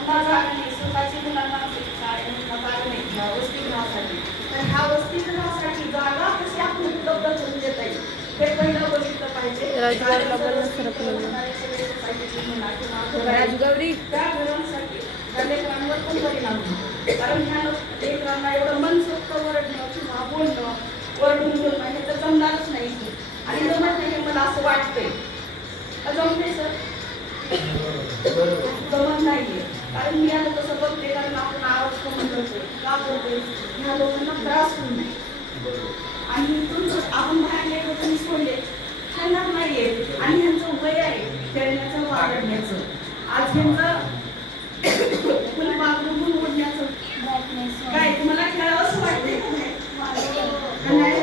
स्वतः जागा नाही स्वतःची मुलांना शाळेत नाही वसतिगृहासाठी तर ह्या वसतिगृहासाठी जागा कशी आपण उपलब्ध करून देता येईल हे पहिलं बघितलं पाहिजे राजवाडला बोलणं सरकलं. होणारे सगळे सोसायटीचे म्हणा किंवा राजगौरी त्या घरांसाठी त्या लेकरांवर पण परिणाम होतो कारण ह्या लोक- लेकरांना एवढं मनसोक्त ओरडणं किंवा बोलणं ओरडून बोलणं हे तर जमणारच नाही. आणि जमत नाही हे मला असं वाटतंय. का जमते सर? जमत नाहीये. कारण मी आता तसं बघते कारण आपण आवाज कमी का ह्या लोकांना त्रास होऊ नये. आणि इथून आपण बाहेर कोणी सोडले. खेळणार नाहीये आणि ह्यांचं वय आहे खेळण्याचं वागण्याचं. आज ह्यांचं फुलबाग बघून ओढण्याचं काय तुम्हाला खेळावं असं नाही? नाही?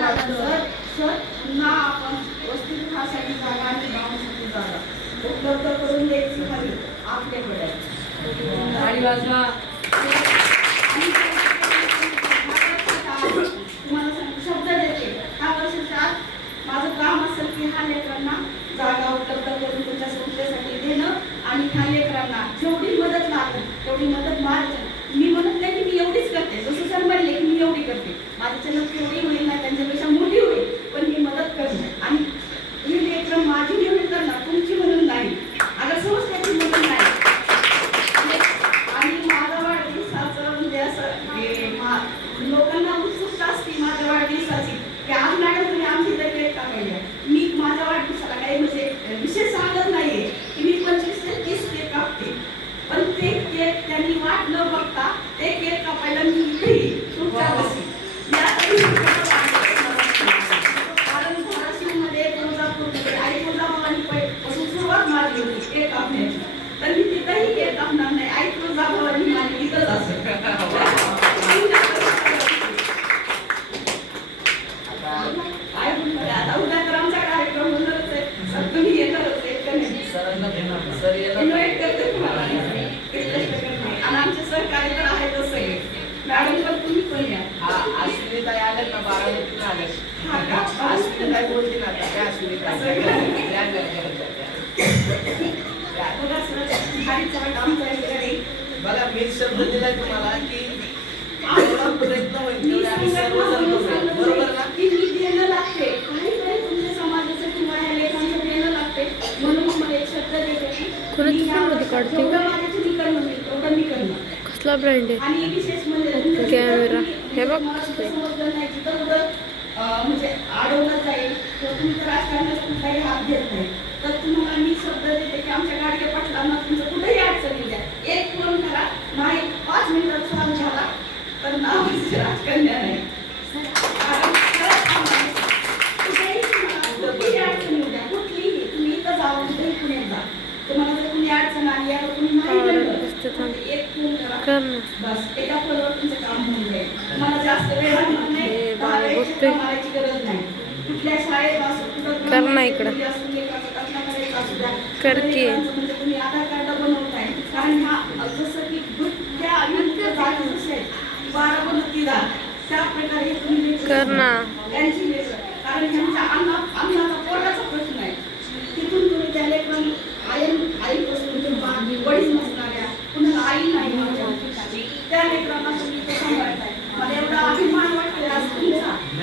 वाटत? सर सर पुन्हा आपण वसतिगृहासाठी जागा आणि गावासाठी जागा. उपलब्ध करून आहे. शब्द देते. ह्या वर्षाच्या माझं काम असेल की हा लेकरांना जागा उपलब्ध करून तुमच्या संस्थेसाठी देणं आणि ह्या लेकरांना जेवढी मदत लागेल तेवढी मदत माझ्या मी म्हणत नाही की मी एवढीच करते. जसं सर म्हणले की मी एवढी करते. माझ्याच्यानं तेवढी होईल ना त्यांच्यापेक्षा मोठी होईल पण मी मदत करते आणि ही लेकरं माझी म्हणून करणार तुमची म्हणून नाही अगर समजण्याची म्हणून नाही आणि माझा वाढदिवसाचं म्हणजे असं हे मा- लोकांना उत्सुकता असते माझ्या वाढदिवसाची की आज मॅडम तुम्ही आमची इथे केक कापायला मी माझ्या वाढदिवसाला काही म्हणजे विशेष सांगत नाहीये की मी पंचवीस ते तीस केक कापते पण ते केक त्यांनी वाट न बघता ते केक कापायला मी इथे तुमच्या बसी कारण धाराशिवमध्ये तुळजापूरमध्ये आई तुळजाभवानी पासून सुरुवात माझी होती केक कापण्याची तर मी तिथंही केक कापणार नाही आई तुळजाभवानी माझी इथंच असेल काय म्हणणार आहे? आता उद्या तर आमचा कार्यक्रम होणारच आहे. तुम्ही येणारच करते तुम्हाला. आणि आमचे तर आहेतच सगळे मॅडम पण तुम्ही पण या. हा का? बघा सर, गाडीचा आमचा आहे घरी. बघा मी शब्द दिलाय तुम्हाला की आम्हाला प्रयत्न होईल. सर्वजण नाही, करूया. सांगत बरोबर नाही ना की मी देणं लागते काहीतरी तुमच्या समाजाचं किंवा या लेखांचं देणं लागते म्हणून मी मला एक शब्द देते की कोणाची मी काढते? हो. कसला ब्रँड आहे म्हणजे कॅमेरा. हे बघ तुम्हाला नाही म्हणजे अडवलं जाईल तर तुम्ही तर राजकारणात कुठलाही हात घेत नाही तर तुम्हाला मी शब्द देते की आमच्या गाडगे पाटलांना तुमचं कुठेही अडचणी द्या एक फोन करा नाही पाच मिनिटात सॉल्व झाला तर नावाची राजकन्या नाही कारण खरंच आम्हाला कुठेही तुम्हाला कुठलीही अडचण येऊ द्या कुठलीही तुम्ही इथं जाऊन कुठेही पुण्यात जा तुम्हाला जर कुणी अडचण आली यावर तुम्ही नाही हा, म्हणलं दिसतं थांब. तर एक फोन करा कर ना बस एका फोनवर तुमचं काम होऊन जाईल मला जास्त वेळ लागणार नाही हे दहा बाबा वेळेची बघतोय. कामाची गरज नाही कुठल्या शाळेत असो कुठं कर ना इकडं. कर की. लेकरांचं म्हणजे तुम्ही आधार कार्ड बनवताय कारण ह्या जसं की त्या युक्त जाती जसे आहेत, बारा बनवती जा त्या प्रकारे तुम्ही लेकरं कर ना. त्यांची लेकरं कारण ह्यांचा अन्ना अन्नाचा पोटाचा प्रश्न आहे तिथून तुम्ही त्या लेकरांना आई आईपासून किंवा वडील नसणाऱ्या कुणाला आई नाही माझ्या त्या लेकरांना तुम्ही इथं सांभाळताय मला एवढा अभिमान वाटतोय आज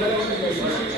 何?